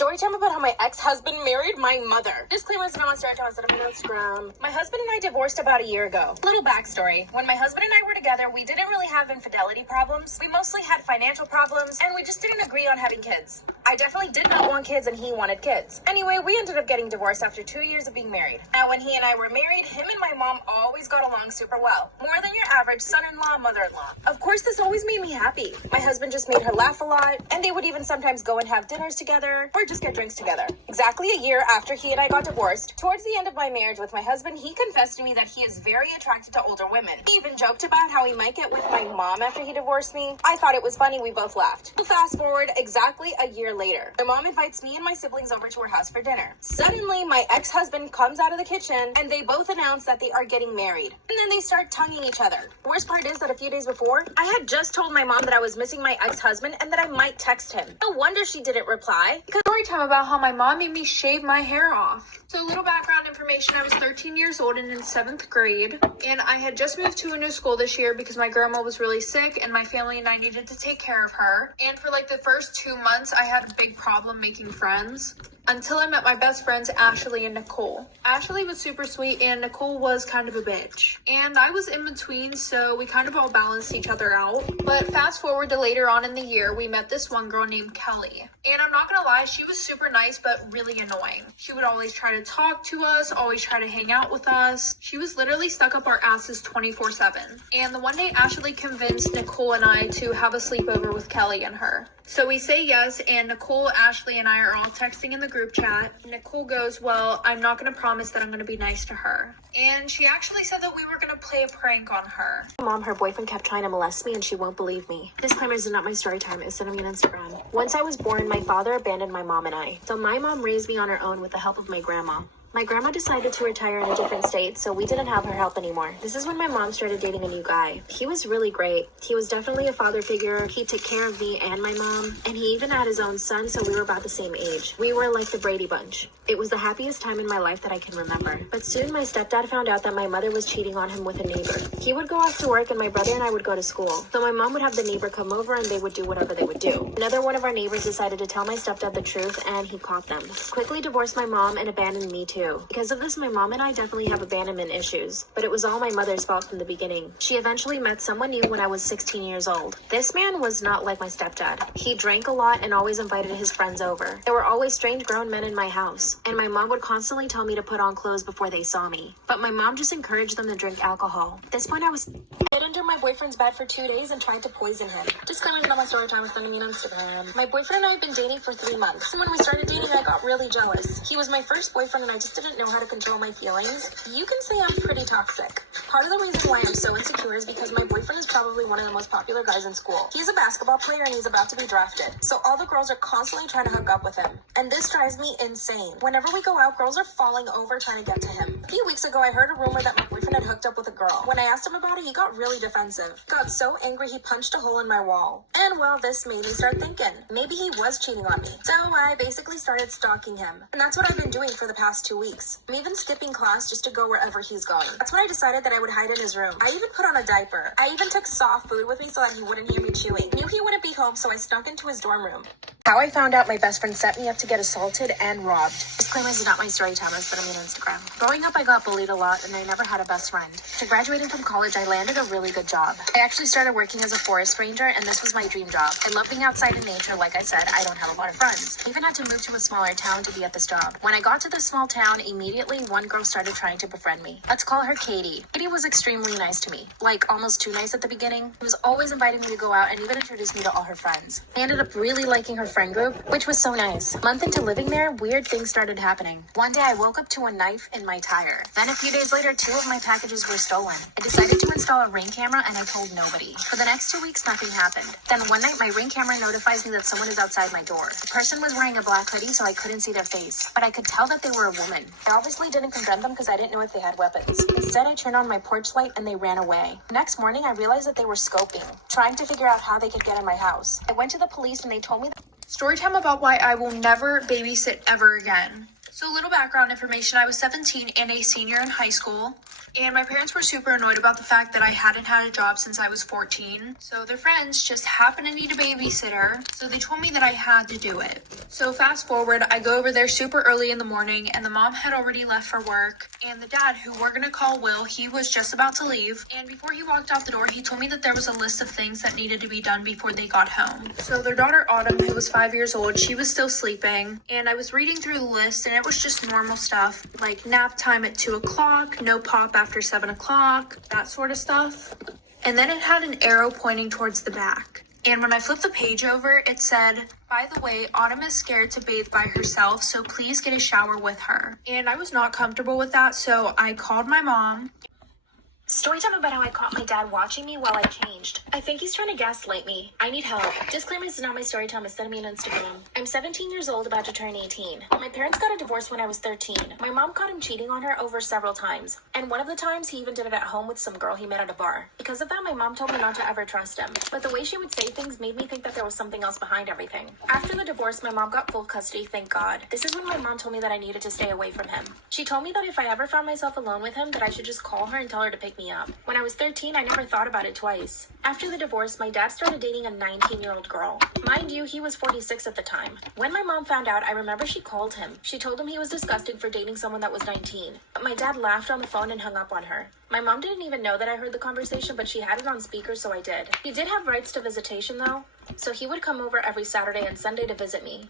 Story time about how my ex-husband married my mother. Disclaimer is not on Storytimes that I'm on Instagram. My husband and I divorced about a year ago. Little backstory. When my husband and I were together, we didn't really have infidelity problems. We mostly had financial problems, and we just didn't agree on having kids. I definitely did not want kids, and he wanted kids. Anyway, we ended up getting divorced after 2 years of being married. Now, when he and I were married, him and my mom always got along super well. More than your average son-in-law, mother-in-law. Of course, this always made me happy. My husband just made her laugh a lot, and they would even sometimes go and have dinners together, or just get drinks together. Exactly a year after he and I got divorced, towards the end of my marriage with my husband, he confessed to me that he is very attracted to older women. He even joked about how he might get with my mom after he divorced me. I thought it was funny, we both laughed. Fast forward exactly a year later. My mom invites me and my siblings over to her house for dinner. Suddenly, my ex-husband comes out of the kitchen, and they both announce that they are getting married. And then they start tonguing each other. The worst part is that a few days before, I had just told my mom that I was missing my ex-husband and that I might text him. No wonder she didn't reply. Story time about how my mom made me shave my hair off. So, little background information, I was 13 years old and in 7th grade, and I had just moved to a new school this year because my grandma was really sick and my family and I needed to take care of her. And for like the first 2 months, I had a big problem making friends until I met my best friends, Ashley and Nicole. Ashley was super sweet and Nicole was kind of a bitch. And I was in between, so we kind of all balanced each other out. But fast forward to later on in the year, we met this one girl named Kelly. And I'm not gonna lie, she was super nice, but really annoying. She would always try to talk to us, always try to hang out with us. She was literally stuck up our asses 24/7. And the one day Ashley convinced Nicole and I to have a sleepover with Kelly and her. So we say yes, and Nicole, Ashley, and I are all texting in the group chat. Nicole goes, well, I'm not going to promise that I'm going to be nice to her. And she actually said that we were going to play a prank on her. Mom, her boyfriend kept trying to molest me and she won't believe me. Disclaimer, this is not my story time. It's sending me on Instagram. Once I was born, my father abandoned my mom and I. So my mom raised me on her own with the help of my grandma. My grandma decided to retire in a different state, so we didn't have her help anymore. This is when my mom started dating a new guy. He was really great. He was definitely a father figure. He took care of me and my mom, and he even had his own son, so we were about the same age. We were like the Brady Bunch. It was the happiest time in my life that I can remember. But soon my stepdad found out that my mother was cheating on him with a neighbor. He would go off to work and my brother and I would go to school. So my mom would have the neighbor come over and they would do whatever they would do. Another one of our neighbors decided to tell my stepdad the truth and he caught them. Quickly divorced my mom and abandoned me too. Because of this, my mom and I definitely have abandonment issues, but it was all my mother's fault from the beginning. She eventually met someone new when I was 16 years old. This man was not like my stepdad. He drank a lot and always invited his friends over. There were always strange grown men in my house, and my mom would constantly tell me to put on clothes before they saw me. But my mom just encouraged them to drink alcohol. At this point, I was hid under my boyfriend's bed for 2 days and tried to poison him. Disclaimer, not my story time, was sending me on Instagram. My boyfriend and I had been dating for 3 months. When we started dating, I got really jealous. He was my first boyfriend and I just didn't know how to control my feelings. You can say I'm pretty toxic. Part of the reason why I'm so insecure is because my boyfriend is probably one of the most popular guys in school. He's a basketball player and he's about to be drafted. So all the girls are constantly trying to hook up with him. And this drives me insane. Whenever we go out, girls are falling over trying to get to him. A few weeks ago, I heard a rumor that my boyfriend had hooked up with a girl. When I asked him about it, he got really defensive. He got so angry he punched a hole in my wall. And well, this made me start thinking, maybe he was cheating on me. So I basically started stalking him. And that's what I've been doing for the past 2 weeks. I'm even skipping class just to go wherever he's going. That's when I decided that I would hide in his room. I even put on a diaper. I even took soft food with me so that he wouldn't hear me chewing. Knew he wouldn't be home, so I snuck into his dorm room. How I found out my best friend set me up to get assaulted and robbed. Disclaimer, this is not my story time, it's on Instagram. Growing up, I got bullied a lot and I never had a best friend. To graduating from college, I landed a really good job. I actually started working as a forest ranger and this was my dream job. I love being outside in nature. Like I said, I don't have a lot of friends. I even had to move to a smaller town to be at this job. When I got to this small town, immediately one girl started trying to befriend me. Let's call her Katie. Katie was extremely nice to me. Like almost too nice at the beginning. She was always inviting me to go out and even introduced me to all her friends. I ended up really liking her friend group, which was so nice. A month into living there, weird things started happening. One day I woke up to a knife in my tire. Then a few days later, 2 of my packages were stolen. I decided to install a Ring camera and I told nobody. For the next 2 weeks, nothing happened. Then one night, my Ring camera notifies me that someone is outside my door. The person was wearing a black hoodie, so I couldn't see their face, but I could tell that they were a woman. I obviously didn't confront them because I didn't know if they had weapons. Instead, I turned on my porch light and they ran away. Next morning, I realized that they were scoping, trying to figure out how they could get in my house. I went to the police and they told me that Story time about why I will never babysit ever again. So a little background information, I was 17 and a senior in high school, and my parents were super annoyed about the fact that I hadn't had a job since I was 14. So their friends just happened to need a babysitter, so they told me that I had to do it. So fast forward, I go over there super early in the morning, and the mom had already left for work, and the dad, who we're gonna call Will, he was just about to leave, and before he walked out the door, he told me that there was a list of things that needed to be done before they got home. So their daughter Autumn, who was 5 years old, she was still sleeping, and I was reading through the list, and it was just normal stuff, like nap time at 2 o'clock, no pop after 7 o'clock, that sort of stuff. And then it had an arrow pointing towards the back. And when I flipped the page over, it said, "By the way, Autumn is scared to bathe by herself, so please get a shower with her." And I was not comfortable with that, so I called my mom. Storytime about how I caught my dad watching me while I changed. I think he's trying to gaslight me. I need help. Disclaimer, this is not my story time. It's sending me on Instagram. I'm 17 years old, about to turn 18. My parents got a divorce when I was 13. My mom caught him cheating on her over several times. And one of the times, he even did it at home with some girl he met at a bar. Because of that, my mom told me not to ever trust him. But the way she would say things made me think that there was something else behind everything. After the divorce, my mom got full custody, thank God. This is when my mom told me that I needed to stay away from him. She told me that if I ever found myself alone with him, that I should just call her and tell her to pick me up. When I was 13, I never thought about it twice. After the divorce, my dad started dating a 19-year-old girl. Mind you, he was 46 at the time. When my mom found out, I remember she called him. She told him he was disgusted for dating someone that was 19. But my dad laughed on the phone and hung up on her. My mom didn't even know that I heard the conversation, but she had it on speaker, so I did. He did have rights to visitation, though, so he would come over every Saturday and Sunday to visit me.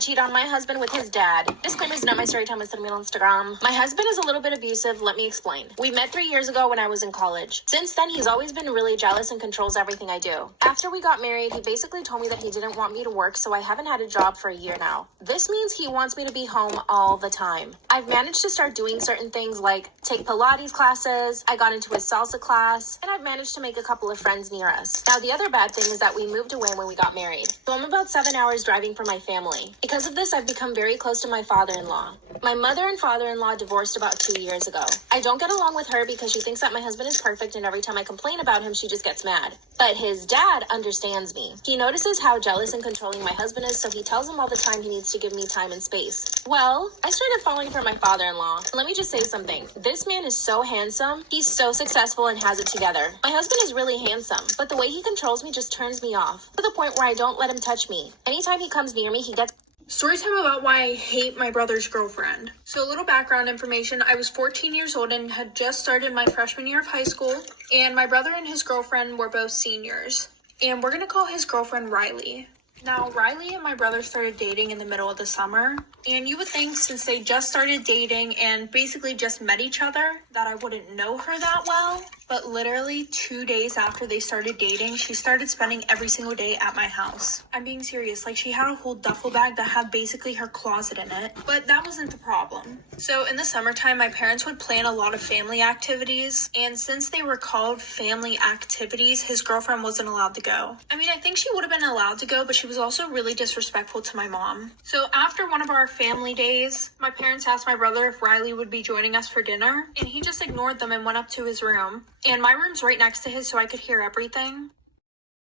Cheat on my husband with his dad. Disclaimer, is not my story time. It's sending me on Instagram. My husband is a little bit abusive. Let me explain. We met 3 years ago when I was in college. Since then, he's always been really jealous and controls everything I do. After we got married, he basically told me that he didn't want me to work, so I haven't had a job for a year now. This means he wants me to be home all the time. I've managed to start doing certain things like take Pilates classes, I got into his salsa class, and I've managed to make a couple of friends near us. Now, the other bad thing is that we moved away when we got married. So I'm about 7 hours driving from my family. Because of this, I've become very close to my father-in-law. My mother and father-in-law divorced about 2 years ago. I don't get along with her because she thinks that my husband is perfect, and every time I complain about him, she just gets mad. But his dad understands me. He notices how jealous and controlling my husband is, so he tells him all the time he needs to give me time and space. Well, I started falling for my father-in-law. Let me just say something. This man is so handsome. He's so successful and has it together. My husband is really handsome, but the way he controls me just turns me off, to the point where I don't let him touch me. Anytime he comes near me, he gets... Storytime about why I hate my brother's girlfriend. So a little background information, I was 14 years old and had just started my freshman year of high school, and my brother and his girlfriend were both seniors. And we're gonna call his girlfriend Riley. Now, Riley and my brother started dating in the middle of the summer, and you would think since they just started dating and basically just met each other that I wouldn't know her that well, but literally 2 days after they started dating, she started spending every single day at my house. I'm being serious, like she had a whole duffel bag that had basically her closet in it, but that wasn't the problem. So in the summertime, my parents would plan a lot of family activities, and since they were called family activities, his girlfriend wasn't allowed to go. I mean, I think she would have been allowed to go, but she was also really disrespectful to my mom. So after one of our family days, my parents asked my brother if Riley would be joining us for dinner, and he just ignored them and went up to his room. And my room's right next to his, so I could hear everything.